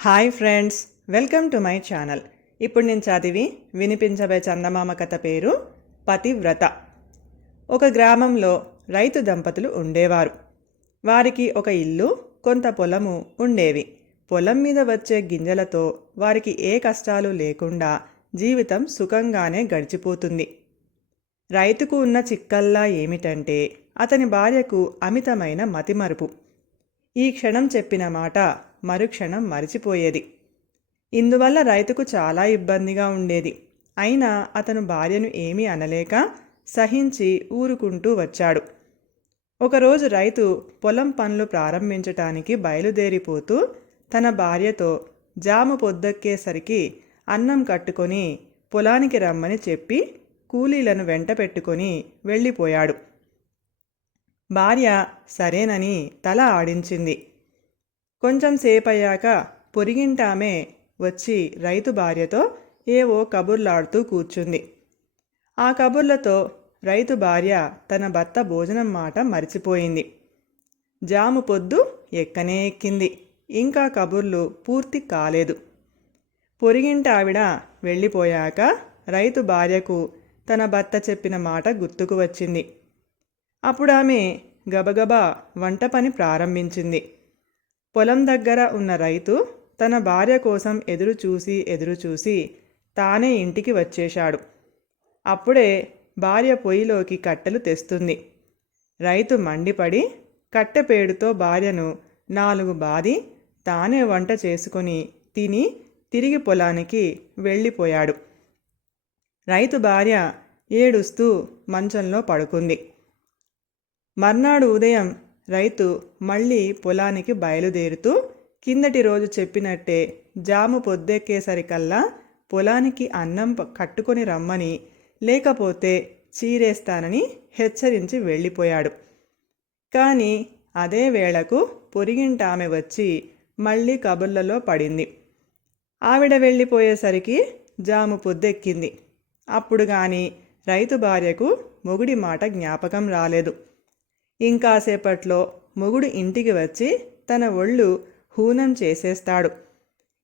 Hi friends welcome to my channel. ఇప్పుడు నేను చదివి వినిపించబే చందమామ కథ పేరు పతివ్రత. ఒక గ్రామంలో రైతు దంపతులు ఉండేవారు. వారికి ఒక ఇల్లు కొంత పొలము ఉండేవి. పొలం మీద వచ్చే గింజలతో వారికి ఏ కష్టాలు లేకుండా జీవితం సుఖంగానే గడిచిపోతుంది. రైతుకు ఉన్న చిక్కల్లా ఏమిటంటే అతని భార్యకు అమితమైన మతిమరుపు. ఈ క్షణం చెప్పిన మాట మరుక్షణం మరిచిపోయేది. ఇందువల్ల రైతుకు చాలా ఇబ్బందిగా ఉండేది. అయినా అతను భార్యను ఏమీ అనలేక సహించి ఊరుకుంటూ వచ్చాడు. ఒకరోజు రైతు పొలం పనులు ప్రారంభించటానికి బయలుదేరిపోతూ తన భార్యతో జాము పొద్దక్కేసరికి అన్నం కట్టుకొని పొలానికి రమ్మని చెప్పి కూలీలను వెంట పెట్టుకొని వెళ్ళిపోయాడు. భార్య సరేనని తల ఆడించింది. కొంచెం సేపయ్యాక పొరిగింటామే వచ్చి రైతు భార్యతో ఏవో కబుర్లాడుతూ కూర్చుంది. ఆ కబుర్లతో రైతు భార్య తన భర్త భోజనం మాట మరిచిపోయింది. జాము పొద్దు ఎక్కనే ఎక్కింది. ఇంకా కబుర్లు పూర్తి కాలేదు. పొరిగింటావిడ వెళ్ళిపోయాక రైతు భార్యకు తన భర్త చెప్పిన మాట గుర్తుకు వచ్చింది. అప్పుడు ఆమె గబగబా వంట పని ప్రారంభించింది. పొలం దగ్గర ఉన్న రైతు తన భార్య కోసం ఎదురు చూసి ఎదురు చూసి తానే ఇంటికి వచ్చేశాడు. అప్పుడే భార్య పొయ్యిలోకి కట్టెలు తెస్తుంది. రైతు మండిపడి కట్టెపేడుతో భార్యను నాలుగు బాది తానే వంట చేసుకొని తిని తిరిగి పొలానికి వెళ్ళిపోయాడు. రైతు భార్య ఏడుస్తూ మంచంలో పడుకుంది. మర్నాడు ఉదయం రైతు మళ్ళీ పొలానికి బయలుదేరుతూ కిందటి రోజు చెప్పినట్టే జాము పొద్దెక్కేసరికల్లా పొలానికి అన్నం కట్టుకొని రమ్మని లేకపోతే చీరేస్తానని హెచ్చరించి వెళ్ళిపోయాడు. కానీ అదే వేళకు పొరిగింటామె వచ్చి మళ్ళీ కబుర్లలో పడింది. ఆవిడ వెళ్ళిపోయేసరికి జాము పొద్దెక్కింది. అప్పుడు కానీ రైతు భార్యకు మొగుడి మాట జ్ఞాపకం రాలేదు. ఇంకాసేపట్లో మొగుడు ఇంటికి వచ్చి తన ఒళ్ళు హూనం చేసేస్తాడు.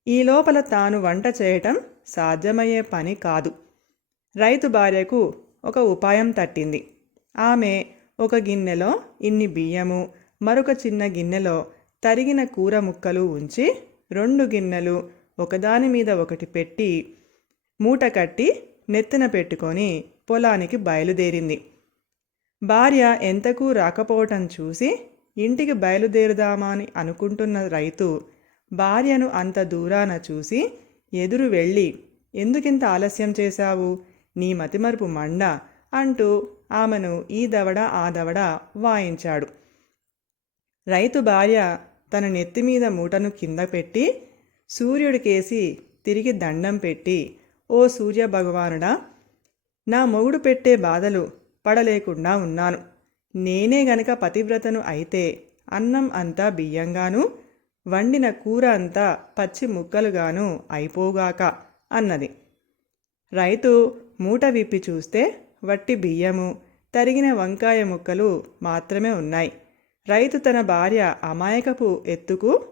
ఈ లోపల తాను వంట చేయటం సాధ్యమయ్యే పని కాదు. రైతు భార్యకు ఒక ఉపాయం తట్టింది. ఆమె ఒక గిన్నెలో ఇన్ని బియ్యము మరొక చిన్న గిన్నెలో తరిగిన కూర ముక్కలు ఉంచి రెండు గిన్నెలు ఒకదాని మీద ఒకటి పెట్టి మూట కట్టి నెత్తిన పెట్టుకొని పొలానికి బయలుదేరింది. భార్య ఎంతకు రాకపోవటం చూసి ఇంటికి బయలుదేరుదామా అని అనుకుంటున్న రైతు భార్యను అంత దూరాన చూసి ఎదురు వెళ్ళి ఎందుకింత ఆలస్యం చేశావు? నీ మతిమరుపు మండ అంటూ ఆమెను ఈ దవడ ఆ దవడ వాయించాడు. రైతు భార్య తన నెత్తి మీద మూటను కింద పెట్టి సూర్యుడికేసి తిరిగి దండం పెట్టి ఓ సూర్య భగవానుడా నా మొగుడు పెట్టే బాధలు పడలేకుండా ఉన్నాను. నేనే గనక పతివ్రతను అయితే అన్నం అంతా బియ్యంగాను వండిన కూర అంతా పచ్చి ముక్కలుగాను అయిపోగాక అన్నది. రైతు మూట విప్పి చూస్తే వట్టి బియ్యము తరిగిన వంకాయ ముక్కలు మాత్రమే ఉన్నాయి. రైతు తన భార్య అమాయకపు ఎత్తుకు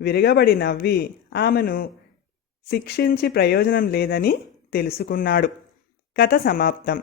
విరగబడి నవ్వి ఆమెను శిక్షించి ప్రయోజనం లేదని తెలుసుకున్నాడు. కథ సమాప్తం.